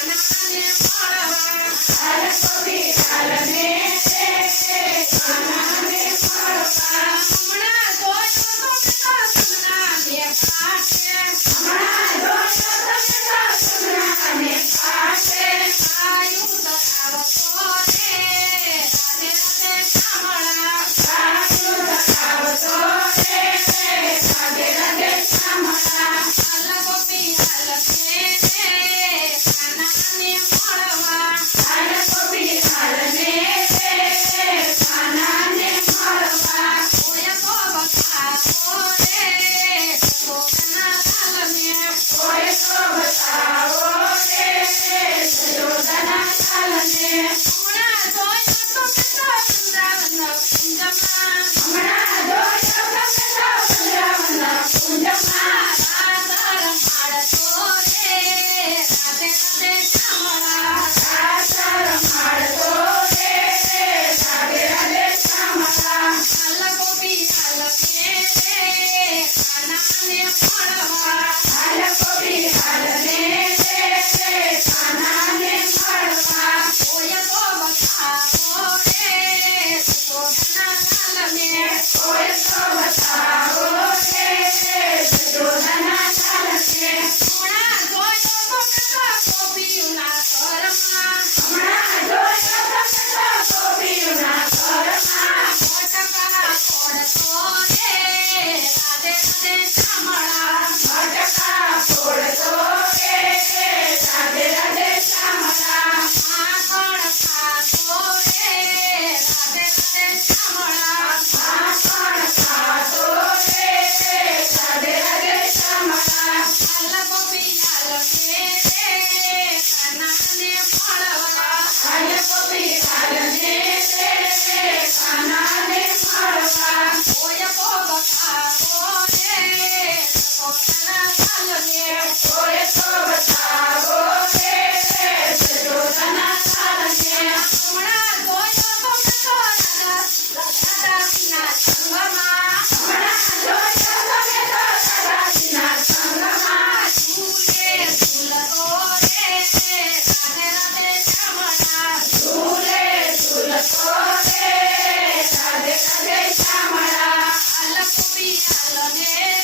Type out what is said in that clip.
Thank you. Yeah. see I love it.